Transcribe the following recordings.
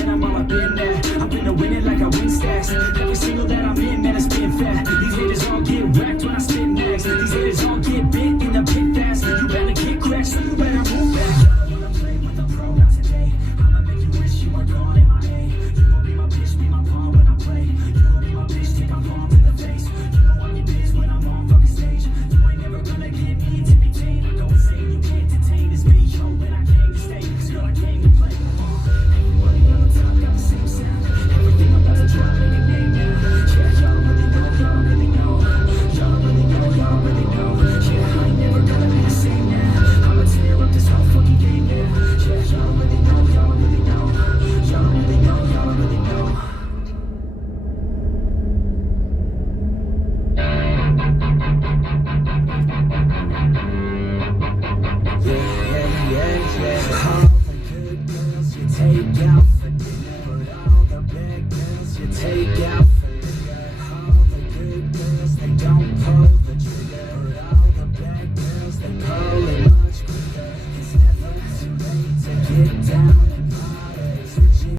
when I'm all up in that. I've been to win it like I win stacks. Every single that I'm in, man, it's been fat. These haters all get whacked when I spit next. These haters all get bit in the pit fast. You better get cracked, so you better move back. I wanna play with the program today. I'ma make you wish you were gone in my A. You gon' be my bitch, be my pawn when I play. You gon' be my bitch, take my palm to the face. You know I'm your bitch when I'm on fucking stage. You ain't never gonna get me to be tamed. I don't say you can't detain this beat, yo. When I came to stay, cause girl, I came to play. Everybody on the top got the same sound. Everything I'm about to drop ain't a name now. Yeah, y'all really know, y'all really know. Y'all really know, y'all really know. Yeah, I ain't never gonna be the same now. I'ma tear up this whole fucking game now. Yeah, y'all really know, y'all really know. Y'all really know, y'all really know. All the good girls you take out for dinner, all the bad girls you take out for liquor. All the good girls they don't pull the trigger, all the bad girls they pull it much quicker. It's never too late to get down and party. Switching.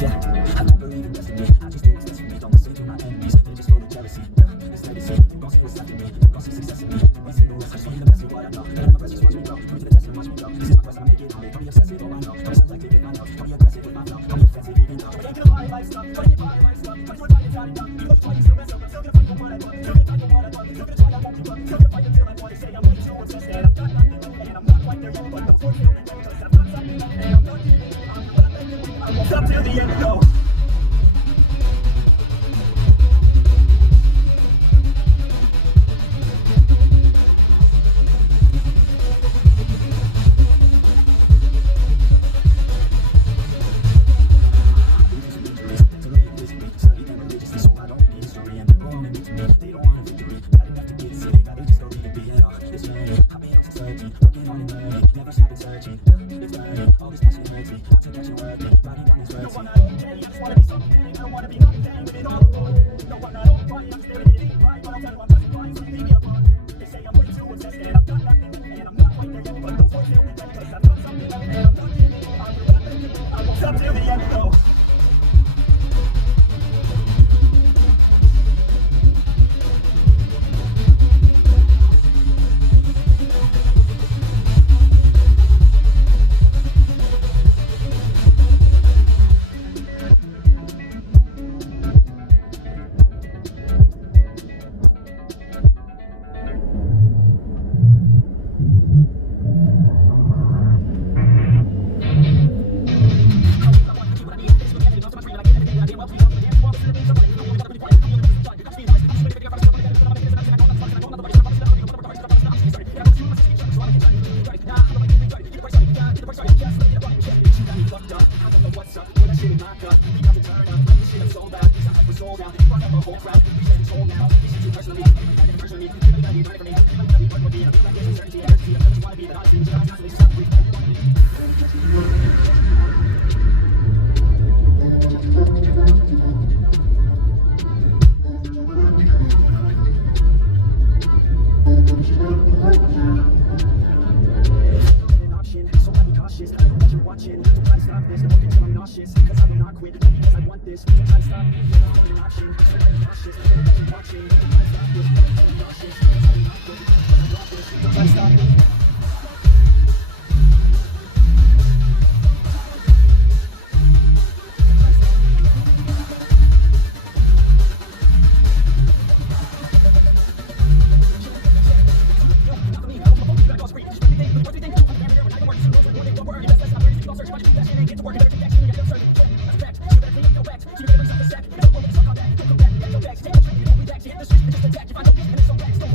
Yeah, I don't believe in destiny. I just do what's best for me. Don't listen to my enemies. They just full of jealousy. It's legacy. You gon' see what's after me. You gon' see success in me. You ain't see the rest. I show you the best of what I know. And I'm the best. Just watch me go. Put me to the test and watch me go. This is my quest. I make it on it. Don't be obsessive. Oh, I know. Don't be selective with my notes. Don't be aggressive with my flow. Don't be offensive even though. Don't get a body like stuff. Don't get a body like stuff. Don't you fight it, got it done. You look like you still mess up. I'm still gonna fight for what I want. Still gonna fight for what I want. Still gonna try, I won't give up. Still gonna fight until I want to say I'm way too obsessed. And I'm not nothing. And I'm not quite there yet. But don't force it on me. Cause I'm not something. And I'm not giving it. I'm what I'm making. I won't stop till the end. No.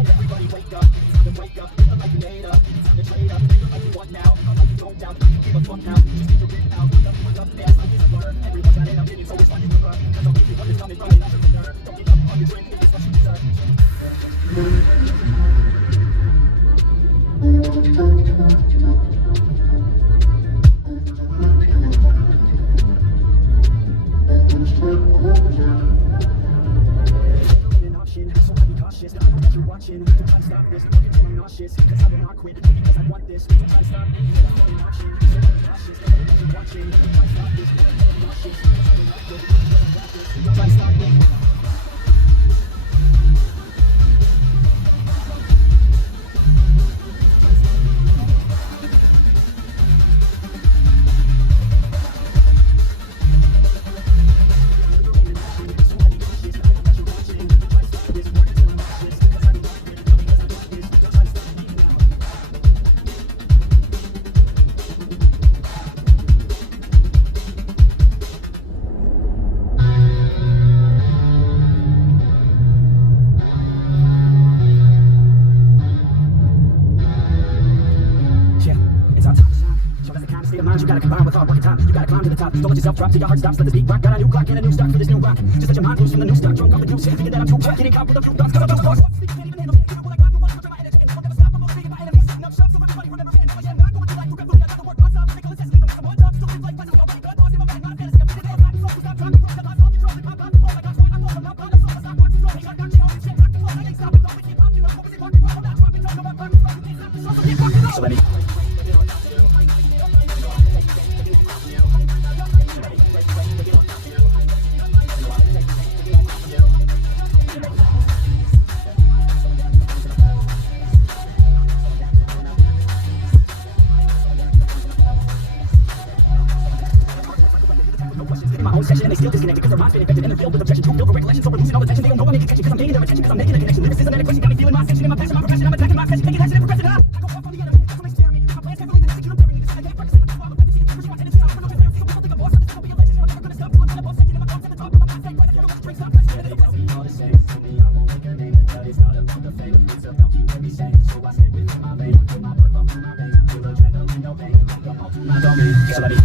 Everybody wake up, wake up, like you made up. you're watching. Don't try to stop this, work until I'm nauseous. Cause I will not quit, because I want this. Don't try to stop me, I'm watching. So I'm cautious, don't let you watching. Don't try to stop this, work until I'm nauseous. Cause I will not quit, because I want this. Don't try to stop me. You gotta combine with hard work and time. You gotta climb to the top. Don't let yourself drop till your heart stops. Let this beat rock. Got a new clock and a new stock for this new rock. Just let your mind loose from the new stock. Drunk off the juice, thinking that I'm too black. Getting caught with a few thoughts. Cause I'm too lost. Can't even handle it. Even when I got no one, my energy. I'll never stop. I'm motivated by enemies. Enough shots so everybody remember it. I am not going to like to grab food. I got the work non-stop. Nicholas has me. Don't want some one job. Still live like West. Nobody good. Lost in my mind. Not a fantasy. I'm busy all time. So stop trying to prove that I'm all control. Pop out the ball like I'm trying. I'm all. I'm not proud. I'm so stop watching slow. Shut down. She always shit. Rock the floor. I ain't stopping. Don't be keep popping. I'm focusing. Parking. I'm not dropping. Don't know my purpose. But you can't stop the show. So get fucking up. So let me. Session and they still disconnected because their mind's been infected and they're filled with objection to filled with recollections over losing all attention. They don't know I'm in contention because I'm gaining their attention because I'm making the connection. Lyricism and aggression got me feeling my ascension and my passion, my profession. I'm attacking my session, making action and progressing. I go off on the enemy, that's when they stare at me. My plans carefully, then execute them daring. This is like a practice, I'm a fantasy. Push my tendencies, I'm a transparency. So people think I'm boss, so this is gonna be a legend. I'm never gonna stop till I'm done. I'm boss, taking my thoughts to the top. I'm not saying right, I can't let the drinks stop. They tell me all the same to me, I won't make her name. But it's not about the fame, it's about keeping me sane. So I stay within my lane, feel my blood pump through my veins. Feel adrenaline, no pain, come on to my domain. So let me.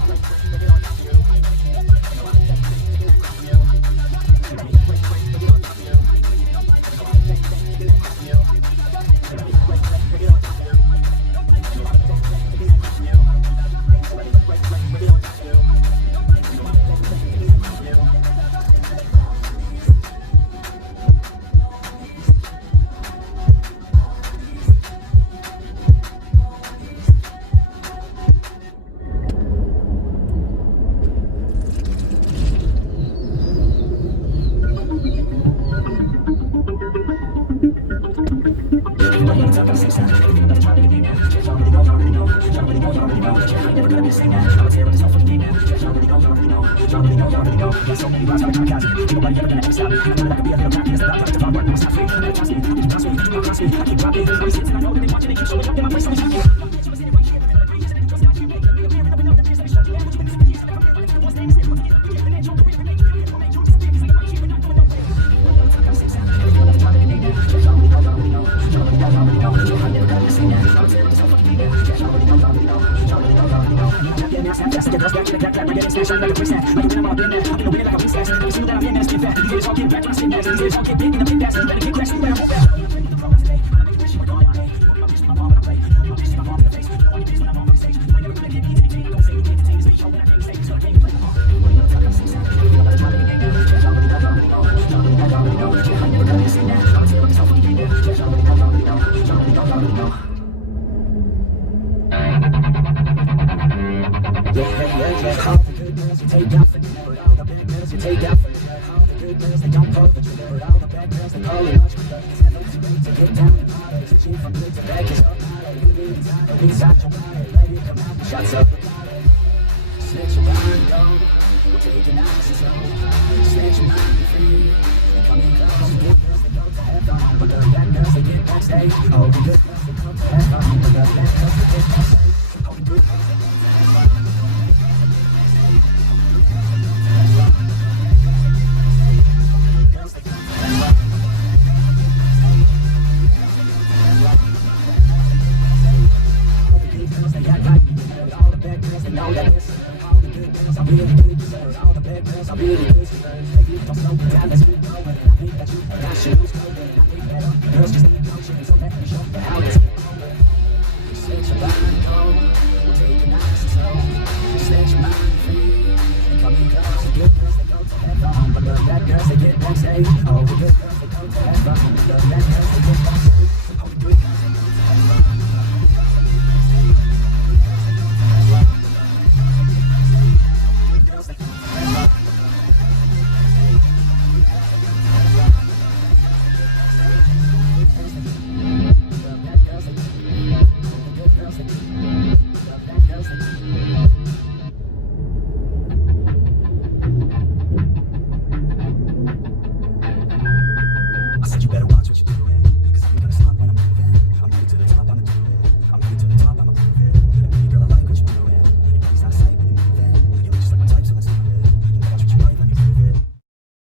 Bad girls, they get backstage. Oh, the good girls, they go to that.